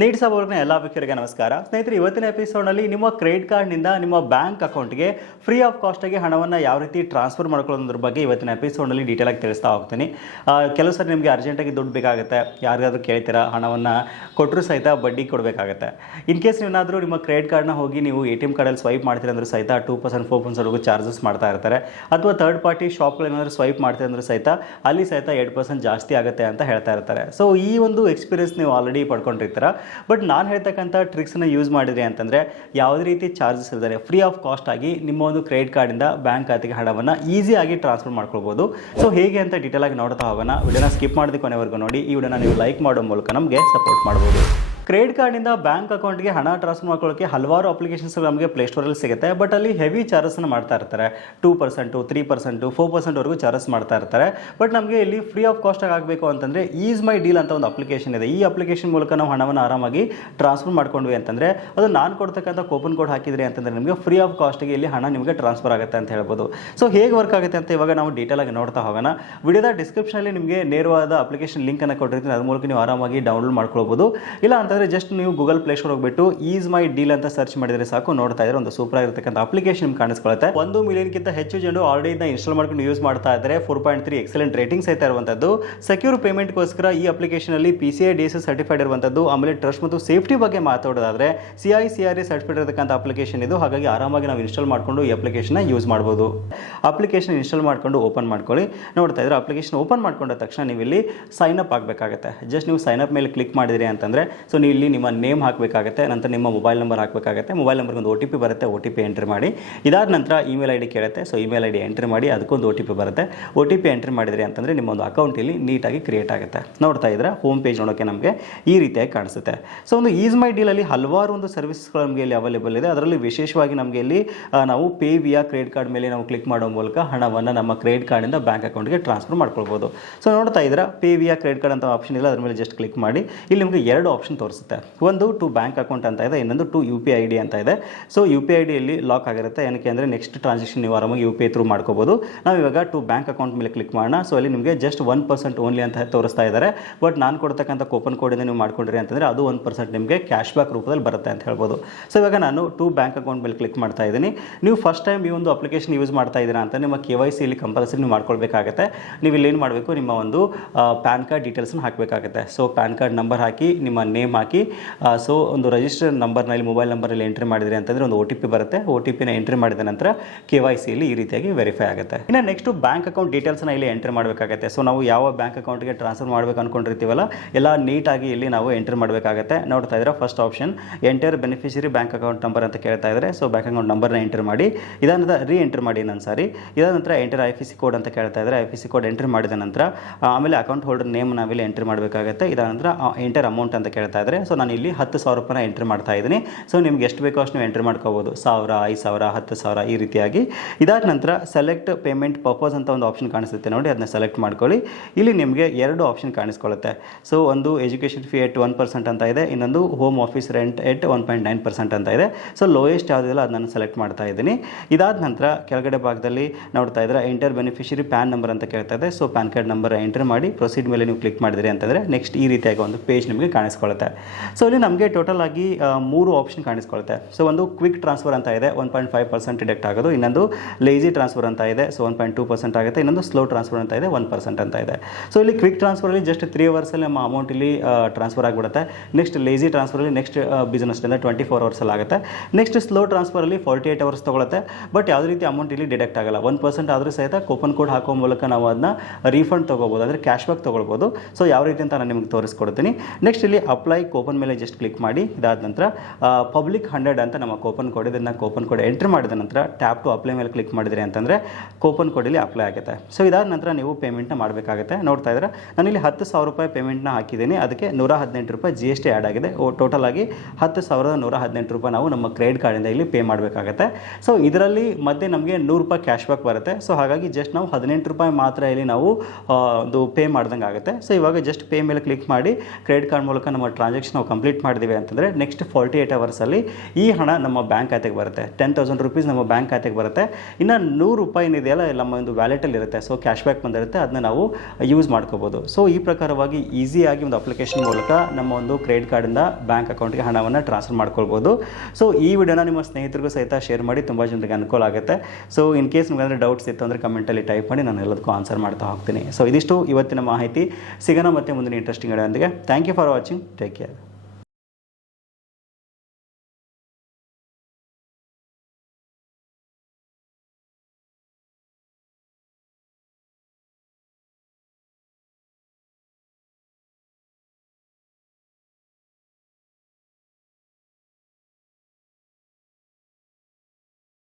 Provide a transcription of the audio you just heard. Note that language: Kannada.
ನೀಡ್ಸ್ ಅವ್ರನ್ನ ಎಲ್ಲ ವೀಕ್ಷಕರಿಗೆ ನಮಸ್ಕಾರ. ಸ್ನೇಹಿತರೆ, ಇವತ್ತಿನ ಎಪಿಸೋಡ್ನಲ್ಲಿ ನಿಮ್ಮ ಕ್ರೆಡಿಟ್ ಕಾರ್ಡ್ನಿಂದ ನಿಮ್ಮ ಬ್ಯಾಂಕ್ ಅಕೌಂಟ್ಗೆ ಫ್ರೀ ಆಫ್ ಕಾಸ್ಟಾಗಿ ಹಣವನ್ನು ಯಾವ ರೀತಿ ಟ್ರಾನ್ಸ್ಫರ್ ಮಾಡ್ಕೊಳ್ಳೋದ್ರ ಬಗ್ಗೆ ಇವತ್ತಿನ ಎಪಿಸೋಡ್ನಲ್ಲಿ ಡೀಟೇಲ್ ಆಗಿ ತಿಳಿಸ್ತಾ ಹೋಗ್ತೀನಿ. ಕೆಲವು ಸರಿ ನಿಮಗೆ ಅರ್ಜೆಂಟಾಗಿ ದುಡ್ಡು ಬೇಕಾಗುತ್ತೆ. ಯಾರಿಗಾದ್ರೂ ಕೇಳ್ತೀರಾ, ಹಣವನ್ನು ಕೊಟ್ಟರು ಸಹಿತ ಬಡ್ಡಿ ಕೊಡಬೇಕಾಗುತ್ತೆ. ಇನ್ ಕೇಸ್ ನೀವೇನಾದರೂ ನಿಮ್ಮ ಕ್ರೆಡಿಟ್ ಕಾರ್ಡ್ನ ಹೋಗಿ ನೀವು ಎ ಟಿ ಎಂ ಕಾರ್ಡಲ್ಲಿ ಸ್ವೈಪ್ ಮಾಡ್ತೀರಿ ಅಂದರೂ ಸಹಿತ ಟೂ ಪರ್ಸೆಂಟ್ ಫೋರ್ ಪರ್ಸೆಂಟ್ವರೆಗೂ ಚಾರ್ಜಸ್ ಮಾಡ್ತಾ ಇರ್ತಾರೆ. ಅಥವಾ ಥರ್ಡ್ ಪಾರ್ಟಿ ಶಾಪ್ಗಳೇನಾದರೂ ಸ್ವೈಪ್ ಮಾಡ್ತೀರಿ ಅಂದರೂ ಸಹಿತ ಅಲ್ಲಿ ಸಹಿತ ಎರಡು ಪರ್ಸೆಂಟ್ ಜಾಸ್ತಿ ಆಗುತ್ತೆ ಅಂತ ಹೇಳ್ತಾ ಇರ್ತಾರೆ. ಸೊ ಈ ಒಂದು ಎಕ್ಸ್ಪೀರಿಯನ್ಸ್ ನೀವು ಆಲ್ರೆಡಿ ಪಡ್ಕೊಂಡಿರ್ತೀರ? ಬಟ್ ನಾನು ಹೇಳ್ತಕ್ಕಂಥ ಟ್ರಿಕ್ಸನ್ನು ಯೂಸ್ ಮಾಡಿದ್ರಿ ಅಂತಂದರೆ ಯಾವುದೇ ರೀತಿ ಚಾರ್ಜಸ್ ಇಲ್ಲದೆ ಫ್ರೀ ಆಫ್ ಕಾಸ್ಟ್ ಆಗಿ ನಿಮ್ಮ ಒಂದು ಕ್ರೆಡಿಟ್ ಕಾರ್ಡಿಂದ ಬ್ಯಾಂಕ್ ಖಾತೆಗೆ ಹಣವನ್ನು ಈಸಿಯಾಗಿ ಟ್ರಾನ್ಸ್ಫರ್ ಮಾಡ್ಕೊಳ್ಬೋದು. ಸೊ ಹೇಗೆ ಅಂತ ಡೀಟೇಲ್ ಆಗಿ ನೋಡ್ತಾ ಹೋಗೋಣ. ವಿಡಿಯೋನ ಸ್ಕಿಪ್ ಮಾಡಿದ ಕೊನೆವರೆಗೂ ನೋಡಿ. ಈ ವಿಡಿಯೋನ ನೀವು ಲೈಕ್ ಮಾಡೋ ಮೂಲಕ ನಮಗೆ ಸಪೋರ್ಟ್ ಮಾಡ್ಬೋದು. ಕ್ರೆಡಿಟ್ ಕಾರ್ಡಿಂದ ಬ್ಯಾಂಕ್ ಅಕೌಂಟ್ಗೆ ಹಣ ಟ್ರಾನ್ಸ್ಫರ್ ಮಾಡ್ಕೊಳ್ಳೋಕೆ ಹಲವಾರು ಅಪ್ಲಿಕೇಶನ್ಸ್ ನಮಗೆ ಪ್ಲೇಸ್ಟೋರಲ್ಲಿ ಸಿಗುತ್ತೆ. ಬಟ್ ಅಲ್ಲಿ ಹೆವಿ ಚಾರ್ಜಸ್ನ ಮಾಡ್ತಾ ಇರ್ತಾರೆ. Two percent three percent four ಪರ್ಸೆಂಟ್ವರೆಗೂ charges ಮಾಡ್ತಾ ಇರ್ತಾರೆ. ಬಟ್ ನಮಗೆ ಇಲ್ಲಿ ಫ್ರೀ ಆಫ್ ಕಾಸ್ಟಾಗಿ ಆಗಬೇಕು ಅಂತಂದರೆ ಈಸ್ ಮೈ ಡೀಲ್ ಅಂತ ಒಂದು ಅಪ್ಲಿಕೇಶನ್ ಇದೆ. ಈ ಅಪ್ಲಿಕೇಶನ್ ಮೂಲಕ ನಾವು ಹಣವನ್ನು ಆರಾಮಾಗಿ ಟ್ರಾನ್ಸ್ಫರ್ ಮಾಡ್ಕೊಂಡ್ವಿ ಅಂತಂದರೆ ಅದು ನಾನು ಕೊಡ್ತಕ್ಕಂಥ ಕೂಪನ್ ಕೋಡ್ ಹಾಕಿದ್ರೆ ಅಂತಂದರೆ ನಿಮಗೆ ಫ್ರೀ ಆಫ್ ಕಾಸ್ಟಿಗೆ ಇಲ್ಲಿ ಹಣ ನಿಮಗೆ ಟ್ರಾನ್ಸ್ಫರ್ ಆಗುತ್ತೆ ಅಂತ ಹೇಳ್ಬೋದು. ಸೊ ಹೇಗೆ ವರ್ಕ್ ಆಗುತ್ತೆ ಅಂತ ಇವಾಗ ನಾವು ಡೀಟೇಲ್ ಆಗಿ ನೋಡ್ತಾ ಹೋಗೋಣ. ವಿಡಿಯೋದ ಡಿಸ್ಕ್ರಿಪ್ಷನಲ್ಲಿ ನಿಮಗೆ ನೇರವಾದ ಅಪ್ಲಿಕೇಶನ್ ಲಿಂಕನ್ನು ಕೊಟ್ಟಿರ್ತೀನಿ. ಅದ್ರ ಮೂಲಕ ನೀವು ಆರಾಮಾಗಿ ಡೌನ್ಲೋಡ್ ಮಾಡ್ಕೊಳ್ಬೋದು. ಇಲ್ಲ ಅಂತಂದರೆ ಜಸ್ಟ್ ನೀವು ಗೂಗಲ್ ಪ್ಲೇಸ್ಟೋರ್ ಹೋಗ್ಬಿಟ್ಟು ಈಸ್ ಮೈ ಡೀಲ್ ಅಂತ ಸರ್ಚ್ ಮಾಡಿದರೆ ಸಾಕು, ನೋಡ್ತಾ ಇದ್ರೆ ಒಂದು ಸೂಪರ್ ಆಗಿರ್ತಕ್ಕಂಥ ಅಪ್ಲಿಕೇಶನ್ ಕಾಣಿಸ್ಕೊಳ್ಳುತ್ತೆ ಒಂದು ಮಿಲಿಯನ್ಗಿಂತ ಹೆಚ್ಚು ಜನರು ಆಲ್ರೆಡಿ ಇದನ್ನ ಇನ್ಸ್ಟಾಲ್ ಮಾಡ್ಕೊಂಡು ಯೂಸ್ ಮಾಡ್ತಾ ಇದ್ದಾರೆ four point three excellent ratings ಐತಾ ಇರುವಂಥದ್ದು ಸೆಕ್ಯೂರ್ ಪೇಮೆಂಟ್ಗೋಸ್ಕರ ಈ ಅಪ್ಲಿಕೇಶನಲ್ಲಿ P C I D S certified ಇರುವಂಥದ್ದು ಆಮೇಲೆ ಟ್ರಸ್ಟ್ ಮತ್ತು ಸೇಫ್ಟಿ ಬಗ್ಗೆ ಮಾತಾಡೋದಾದ್ರೆ C I C R A certified ಇರತಕ್ಕಂಥ ಅಪ್ಲಿಕೇಶನ್ ಇದು. ಹಾಗಾಗಿ ಆರಾಮಾಗಿ ನಾವು ಇನ್ಸ್ಟಾಲ್ ಮಾಡಿಕೊಂಡು ಈ ಅಪ್ಲಿಕೇಶನ್ ಯೂಸ್ ಮಾಡ್ಬೋದು. ಅಪ್ಲಿಕೇಶನ್ ಇನ್ಸ್ಟಾಲ್ ಮಾಡ್ಕೊಂಡು ಓಪನ್ ಮಾಡ್ಕೊಳ್ಳಿ. ನೋಡ್ತಾ ಇದ್ರೆ ಅಪ್ಲಿಕೇಶನ್ ಓಪನ್ ಮಾಡ್ಕೊಂಡ ತಕ್ಷಣ ನೀವು ಇಲ್ಲಿ ಸೈನ್ ಅಪ್ ಆಗಬೇಕಾಗುತ್ತೆ. ಜಸ್ಟ್ ನೀವು ಸೈನ್ ಅಪ್ ಮೇಲೆ ಕ್ಲಿಕ್ ಮಾಡಿದ್ರಿ ಅಂತಂದರೆ ಸೊ ನೀವು ಇಲ್ಲಿ ನಿಮ್ಮ ನೇಮ್ ಹಾಕಬೇಕಾಗುತ್ತೆ, ನಂತರ ನಿಮ್ಮ ಮೊಬೈಲ್ ನಂಬರ್ ಹಾಕಬೇಕಾಗುತ್ತೆ, ಮೊಬೈಲ್ ನಂಬರ್ಗೆ ಒಂದು ಒ ಟಿ ಪಿ ಬರುತ್ತೆ ಒ ಟಿ ಪಿ ಎಂಟ್ರಿ ಮಾಡಿ. ಇದಾದ ನಂತರ ಇಮೇಲ್ ಐ ಡಿ ಕೇಳುತ್ತೆ, so email I D entry ಮಾಡಿ, ಅದಕ್ಕೊಂದು ಒ ಟಿ ಪಿ ಬರುತ್ತೆ. ಒ ಟಿ ಪಿ ಎಂಟ್ರಿ ಮಾಡಿದ್ರಿ ಅಂತಂದರೆ ನಿಮ್ಮ ಒಂದು ಅಕೌಂಟ್ ಇಲ್ಲಿ ನೀಟಾಗಿ ಕ್ರಿಯೇಟ್ ಆಗುತ್ತೆ. ನೋಡ್ತಾ ಇದ್ರೆ ಹೋಮ್ ಪೇಜ್ ನೋಡೋಕ್ಕೆ ನಮಗೆ ಈ ರೀತಿಯಾಗಿ ಕಾಣಿಸುತ್ತೆ. ಸೊ ಒಂದು ಈಸ್ ಮೈ ಡೀಲಲ್ಲಿ ಹಲವಾರು ಒಂದು ಸರ್ವಿಸ್ಗಳು ನಮಗೆ ಇಲ್ಲಿ ಅವೈಲೇಬಲ್ ಇದೆ. ಅದರಲ್ಲಿ ವಿಶೇಷವಾಗಿ ನಮಗೆ ಇಲ್ಲಿ ನಾವು ಪೇ ವಿಯಾ ಕ್ರೆಡಿಟ್ ಕಾರ್ಡ್ ಮೇಲೆ ನಾವು ಕ್ಲಿಕ್ ಮಾಡೋ ಮೂಲಕ ಹಣವನ್ನು ನಮ್ಮ ಕ್ರೆಡಿಟ್ ಕಾರ್ಡಿಂದ ಬ್ಯಾಂಕ್ ಅಕೌಂಟ್ಗೆ ಟ್ರಾನ್ಸ್ಫರ್ ಮಾಡ್ಕೊಳ್ಬೋದು. ಸೊ ನೋಡ್ತಾ ಇದ್ರೆ ಪೇ ವಿಯಾ ಕ್ರೆಡಿಟ್ ಕಾರ್ಡ್ ಅಂತ ಆಪ್ಷನ್ ಇಲ್ಲ, ಅದ್ರ ಮೇಲೆ ಜಸ್ಟ್ ಕ್ಲಿಕ್ ಮಾಡಿ. ಇಲ್ಲಿ ನಿಮಗೆ ಎರಡು ಆಪ್ಷನ್ ತೋರಿಸುತ್ತೆ. ಒಂದು ಟು ಬ್ಯಾಂಕ್ ಅಕೌಂಟ್ ಅಂತ ಇದೆ, ಇನ್ನೊಂದು ಟು ಯು ಪಿ ಅಂತ ಇದೆ. ಸೊ ಯು ಪಿ ಐ ಡಿಯಲ್ಲಿ ಲಾಕ್ ಆಗಿರುತ್ತೆ. ಏನಕ್ಕೆ ಅಂದರೆ ನೆಕ್ಸ್ಟ್ ಟ್ರಾನ್ಸಾಕ್ಷನ್ ನೀವು ಆರಾಮಾಗಿ ಯು ಪಿ ಐ ಥ್ರೂ ಮಾಡ್ಕೋಬೋದು. ನಾವು ಇವಾಗ ಟು ಬ್ಯಾಂಕ್ ಅಕೌಂಟ್ ಮೇಲೆ ಕ್ಲಿಕ್ ಮಾಡೋಣ. ಸೊ ಅಲ್ಲಿ ನಿಮಗೆ ಜಸ್ಟ್ ಒನ್ ಪರ್ಸೆಂಟ್ ಓನ್ಲಿ ಅಂತ ತೋರಿಸ್ತಾ ಇದ್ದಾರೆ ಬಟ್ ನಾನು ಕೊಡ್ತಕ್ಕಂಥ ಕೂಪನ್ ಕೋಡಿಂದ ನೀವು ಮಾಡ್ಕೊಂಡ್ರಿ ಅಂತಂದರೆ ಅದು ಒಂದು ಪರ್ಸೆಂಟ್ ನಿಮಗೆ ಕ್ಯಾಶ್ ಬ್ಯಾಕ್ ರೂಪದಲ್ಲಿ ಬರುತ್ತೆ ಅಂತ ಹೇಳ್ಬೋದು. ಸೊ ಇವಾಗ ನಾನು ಟು ಬ್ಯಾಂಕ್ ಅಕೌಂಟ್ ಮೇಲೆ ಕ್ಲಿಕ್ ಮಾಡ್ತಾ ಇದ್ದೀನಿ. ನೀವು ಫಸ್ಟ್ ಟೈಮ್ ಈ ಒಂದು ಅಪ್ಲಿಕೇಶನ್ ಯೂಸ್ ಮಾಡ್ತಾ ಇದ್ದೀರಾ ಅಂತ ನಿಮ್ಮ ಕೆ ವೈ ಸಿ ಇಲ್ಲಿ ಕಂಪಲ್ಸರಿ ನೀವು ಮಾಡ್ಕೊಳ್ಬೇಕಾಗತ್ತೆ. ನೀವು ಇಲ್ಲಿ ಏನು ಮಾಡಬೇಕು? ನಿಮ್ಮ ಒಂದು ಪ್ಯಾನ್ ಕಾರ್ಡ್ ಡೀಟೇಲ್ಸ್ನ ಹಾಕಬೇಕಾಗುತ್ತೆ. ಸೊ ಪ್ಯಾನ್ ಕಾರ್ಡ್ ನಂಬರ್ ಹಾಕಿ ನಿಮ್ಮ ನೇಮ್ ಸೊ ಒಂದು ರಿಜಿಸ್ಟರ್ ನಂಬರ್ನ ಇಲ್ಲಿ ಮೊಬೈಲ್ ನಂಬರಲ್ಲಿ ಎಂಟ್ರಿ ಮಾಡಿದ್ರಿ ಅಂತಂದರೆ ಒಂದು ಒ ಟಿ ಪಿ ಬರುತ್ತೆ. ಒ ಟಿ ಪಿನ ಎಂಟ್ರಿ ಮಾಡಿದ ನಂತರ ಕೆ ವೈ ಸಿಯಲ್ಲಿ ಈ ರೀತಿಯಾಗಿ ವೆರಿಫೈ ಆಗುತ್ತೆ. ಇನ್ನು ನೆಕ್ಸ್ಟು ಬ್ಯಾಂಕ್ ಅಕೌಂಟ್ ಡೀಟೇಲ್ಸ್ನ ಇಲ್ಲಿ ಎಂಟ್ರಿ ಮಾಡಬೇಕಾಗುತ್ತೆ. ಸೊ ನಾವು ಯಾವ ಬ್ಯಾಂಕ್ ಅಕೌಂಟ್ಗೆ ಟ್ರಾನ್ಸ್ಫರ್ ಮಾಡಬೇಕು ಅಂದ್ಕೊಂಡಿರ್ತೀವಲ್ಲ ಎಲ್ಲ ನೀಟಾಗಿ ಇಲ್ಲಿ ನಾವು ಎಂಟ್ರಿ ಮಾಡಬೇಕಾಗುತ್ತೆ. ನೋಡ್ತಾ ಇದ್ರೆ first option enter beneficiary bank account number ಅಂತ ಕೇಳ್ತಾ ಇದ್ದಾರೆ ಸೊ ಬ್ಯಾಂಕ್ ಅಕೌಂಟ್ ನಂಬರ್ನ ಎಂಟರ್ ಮಾಡಿ, ಇದಾದ ನಂತರ ರೀ ಎಂಟರ್ ಮಾಡಿ ಇನ್ನೊಂದು ಸಾರಿ. ಇದಾದ ನಂತರ enter I P C code ಅಂತ ಕೇಳ್ತಾ ಇದ್ದಾರೆ I P C code entry ಮಾಡಿದ ನಂತರ ಆಮೇಲೆ ಅಕೌಂಟ್ ಹೋಲ್ಡರ್ ನೇಮ್ ನಾವಿಲ್ಲಿ ಎಂಟ್ರಿ ಮಾಡಬೇಕಾಗುತ್ತೆ. ಇದಾದ ನಂತರ ಎಂಟರ್ ಅಮೌಂಟ್ ಅಂತ ಕೇಳ್ತಾ ಇದ್ದಾರೆ ಸೊ ನಾನು ಇಲ್ಲಿ ಹತ್ತು ಸಾವಿರ ರೂಪಾಯಿನ ಎಂಟ್ರಿ ಮಾಡ್ತಾ ಇದ್ದೀನಿ. ಸೊ ನಿಮ್ಗೆ ಎಷ್ಟು ಬೇಕೋ ಅಷ್ಟು ನೀವು ಎಂಟ್ರಿ ಮಾಡ್ಕೋಬೋದು. ಸಾವಿರ, ಐದು ಸಾವಿರ, ಹತ್ತು ಸಾವಿರ ಈ ರೀತಿಯಾಗಿ. ಇದಾದ ನಂತರ ಸೆಲೆಕ್ಟ್ ಪೇಮೆಂಟ್ ಪರ್ಪಸ್ ಅಂತ ಒಂದು ಆಪ್ಷನ್ ಕಾಣಿಸುತ್ತೆ ನೋಡಿ. ಅದನ್ನ ಸೆಲೆಕ್ಟ್ ಮಾಡ್ಕೊಳ್ಳಿ. ಇಲ್ಲಿ ನಿಮಗೆ ಎರಡು ಆಪ್ಷನ್ ಕಾಣಿಸ್ಕೊಳ್ಳುತ್ತೆ. ಸೊ ಒಂದು education fee at one percent ಅಂತ ಇದೆ. ಇನ್ನೊಂದು home office rent at one point nine percent ಅಂತ ಇದೆ. ಸೊ ಲೋಯೆಸ್ಟ್ ಯಾವುದಿಲ್ಲ ಅದನ್ನ ನಾನು ಸೆಲೆಕ್ಟ್ ಮಾಡ್ತಾ ಇದ್ದೀನಿ. ಇದಾದ ನಂತರ ಕೆಳಗಡೆ ಭಾಗದಲ್ಲಿ ನೋಡ್ತಾ ಇದ್ರೆ ಎಂಟರ್ ಬೆನಿಫಿಷರಿ ಪ್ಯಾನ್ ನಂಬರ್ ಅಂತ ಕೇಳ್ತಾ ಇದೆ. So PAN card number enter ಮಾಡಿ ಪ್ರೊಸೀಡ್ ಮೇಲೆ ನೀವು ಕ್ಲಿಕ್ ಮಾಡಿದ್ರಿ ಅಂತಂದರೆ ನೆಕ್ಸ್ಟ್ ಈ ರೀತಿಯಾಗಿ ಒಂದು ಪೇಜ್ ನಿಮಗೆ ಕಾಣಿಸ್ಕೊಳ್ಳುತ್ತೆ. ಸೊ ಇಲ್ಲಿ ನಮಗೆ ಟೋಟಲ್ ಆಗಿ ಮೂರು ಆಪ್ಷನ್ ಕಾಣಿಸ್ಕೊಳ್ಳುತ್ತೆ ಸೊ ಒಂದು ಕ್ವಿಕ್ ಟ್ರಾನ್ಸ್ಫರ್ ಅಂತ ಇದೆ one point five percent deduct ಆಗೋದು. ಇನ್ನೊಂದು ಲೇಜಿ ಟ್ರಾನ್ಸ್ಫರ್ ಅಂತ ಇದೆ so one point two percent ಆಗುತ್ತೆ. ಇನ್ನೊಂದು ಸ್ಲೋ ಟ್ರಾನ್ಸ್ಫರ್ ಅಂತ ಇದೆ ಒನ್ ಪರ್ಸೆಂಟ್ ಅಂತ ಇದೆ. ಸೊ ಇಲ್ಲಿ ಕ್ವಿಕ್ ಟ್ರಾನ್ಸ್ಫರಲ್ಲಿ ಜಸ್ಟ್ ತ್ರೀ ಅವರ್ಸಲ್ಲಿ ನಮ್ಮ ಅಮೌಂಟ್ ಇಲ್ಲಿ ಟ್ರಾನ್ಸ್ಫರ್ ಆಗಿಬಿಡುತ್ತೆ. ನೆಕ್ಸ್ಟ್ ಲೇಜಿ ಟ್ರಾನ್ಸ್ಫರಲ್ಲಿ ನೆಕ್ಸ್ಟ್ ಬಿಸ್ನೆಸ್ ಅಂದರೆ ಟ್ವೆಂಟಿ ಫೋರ್ ಅವರ್ಸಲ್ಲಿ ಆಗುತ್ತೆ. ನೆಕ್ಸ್ಟ್ ಸ್ಲೋ ಟ್ರಾನ್ಸ್ಫರಲ್ಲಿ ಫಾರ್ಟಿ ಏಟ್ ಅವರ್ಸ್ ತೊಗೊಳುತ್ತೆ. ಬಟ್ ಯಾವುದೇ ರೀತಿ ಅಮೌಂಟ್ ಇಲ್ಲಿ ಡಿಡಕ್ಟ್ ಆಗಲ್ಲ. ಒನ್ ಪರ್ಸೆಂಟ್ ಆದರೂ ಸಹಿತ ಕೂಪನ್ ಕೋಡ್ ಹಾಕೋ ಮೂಲಕ ನಾವು ಅದನ್ನ ರೀಫಂಡ್ ತೊಗೋಬೋದು. ಅಂದರೆ ಕ್ಯಾಶ್ ಬ್ಯಾಕ್ ತೊಗೊಳ್ಬೋದು. ಸೊ ಯಾವ ರೀತಿ ಅಂತ ನಾನು ನಿಮಗೆ ತೋರಿಸ್ಕೊಡ್ತೀನಿ. ನೆಕ್ಸ್ಟ್ ಇಲ್ಲಿ ಅಪ್ಲೈ ಕೂಪನ್ ಮೇಲೆ ಜಸ್ಟ್ ಕ್ಲಿಕ್ ಮಾಡಿ ಇದಾದ ನಂತರ ಪಬ್ಲಿಕ್ ಹಂಡ್ರೆಡ್ ಅಂತ ನಮ್ಮ ಕೂಪನ್ ಕೋಡ್ ಇದನ್ನು ಕೂಪನ್ ಕೋಡ್ ಎಂಟ್ರ್ ಮಾಡಿದ ನಂತರ ಟ್ಯಾಪ್ ಟು ಅಪ್ಲೈ ಮೇಲೆ ಕ್ಲಿಕ್ ಮಾಡಿದ್ರಿ ಅಂತಂದರೆ ಕೂಪನ್ ಇಲ್ಲಿ ಅಪ್ಲೈ ಆಗುತ್ತೆ. ಸೊ ಇದಾದ ನಂತರ ನೀವು ಪೇಮೆಂಟ್ನ ಮಾಡಬೇಕಾಗುತ್ತೆ. ನೋಡ್ತಾ ಇದ್ರೆ ನಾನಿಲ್ಲಿ ಹತ್ತು ಸಾವಿರ ರೂಪಾಯಿ ಪೇಮೆಂಟ್ನ ಹಾಕಿದ್ದೀನಿ. ಅದಕ್ಕೆ ನೂರ ಹದಿನೆಂಟು ರೂಪಾಯಿ ಜಿ ಎಸ್ ಟಿ ಆ್ಯಡ್ ಆಗಿದೆ. ಟೋಟಲ್ ಆಗಿ ಹತ್ತು ಸಾವಿರದ ನೂರ ಹದಿನೆಂಟು ರೂಪಾಯಿ ನಾವು ನಮ್ಮ ಕ್ರೆಡಿಟ್ ಕಾರ್ಡಿಂದ ಇಲ್ಲಿ ಪೇ ಮಾಡಬೇಕಾಗುತ್ತೆ. ಸೊ ಇದರಲ್ಲಿ ಮತ್ತೆ ನಮಗೆ ನೂರು ರೂಪಾಯಿ ಕ್ಯಾಶ್ ಬ್ಯಾಕ್ ಬರುತ್ತೆ. ಸೊ ಹಾಗಾಗಿ ಜಸ್ಟ್ ನಾವು ಹದಿನೆಂಟು ರೂಪಾಯಿ ಮಾತ್ರ ಇಲ್ಲಿ ನಾವು ಒಂದು ಪೇ ಮಾಡ್ದಂಗೆ ಆಗುತ್ತೆ ಸೊ ಇವಾಗ ಜಸ್ಟ್ ಪೇ ಮೇಲೆ ಕ್ಲಿಕ್ ಮಾಡಿ ಕ್ರೆಡಿಟ್ ಕಾರ್ಡ್ ಮೂಲಕ ನಮ್ಮ ಟ್ರಾನ್ಸಾಕ್ಷನ್ ಟ್ರಾನ್ಸಾಕ್ಷನ್ ನಾವು ಕಂಪ್ಲೀಟ್ ಮಾಡಿದ್ದೀವಿ ಅಂತಂದರೆ ನೆಕ್ಸ್ಟ್ ಫಾರ್ಟಿ ಏಯ್ಟ್ ಅವರ್ಸಲ್ಲಿ ಈ ಹಣ ನಮ್ಮ ಬ್ಯಾಂಕ್ ಖಾತೆಗೆ ಬರುತ್ತೆ. ಟೆನ್ ತೌಸಂಡ್ ರುಪೀಸ್ ನಮ್ಮ ಬ್ಯಾಂಕ್ ಖಾತೆಗೆ ಬರುತ್ತೆ. ಇನ್ನು ನೂರು ರೂಪಾಯಿ ಏನಿದೆಯಲ್ಲ ನಮ್ಮ ಒಂದು ವ್ಯಾಲೆಟಲ್ಲಿ ಇರುತ್ತೆ. ಸೊ ಕ್ಯಾಶ್ ಬ್ಯಾಕ್ ಬಂದಿರುತ್ತೆ. ಅದನ್ನ ನಾವು ಯೂಸ್ ಮಾಡ್ಕೋಬೋದು. ಸೊ ಈ ಪ್ರಕಾರವಾಗಿ ಈಸಿಯಾಗಿ ಒಂದು ಅಪ್ಲಿಕೇಶನ್ ಮೂಲಕ ನಮ್ಮ ಒಂದು ಕ್ರೆಡಿಟ್ ಕಾರ್ಡಿಂದ ಬ್ಯಾಂಕ್ ಅಕೌಂಟ್ಗೆ ಹಣವನ್ನು ಟ್ರಾನ್ಸ್ಫರ್ ಮಾಡ್ಕೊಳ್ಬೋದು. ಸೊ ಈ ವಿಡಿಯೋನ ನಿಮ್ಮ ಸ್ನೇಹಿತರಿಗೂ ಸಹಿತ ಶೇರ್ ಮಾಡಿ, ತುಂಬ ಜನರಿಗೆ ಅನುಕೂಲ ಆಗುತ್ತೆ. ಸೊ ಇನ್ ಕೇಸ್ ನಿಮ್ಗೆ ಡೌಟ್ಸ್ ಇತ್ತು ಅಂದರೆ ಕಮೆಂಟಲ್ಲಿ ಟೈಪ್ ಮಾಡಿ, ನಾನು ಎಲ್ಲದಕ್ಕೂ ಆನ್ಸರ್ ಮಾಡ್ತಾ ಹೋಗ್ತೀನಿ. ಸೊ ಇದಿಷ್ಟು ಇವತ್ತಿನ ಮಾಹಿತಿ. ಸಿಗೋಣ ಮತ್ತೆ ಮುಂದಿನ ಇಂಟ್ರೆಸ್ಟಿಂಗ್ ಗಳೊಂದಿಗೆ thank you for watching take care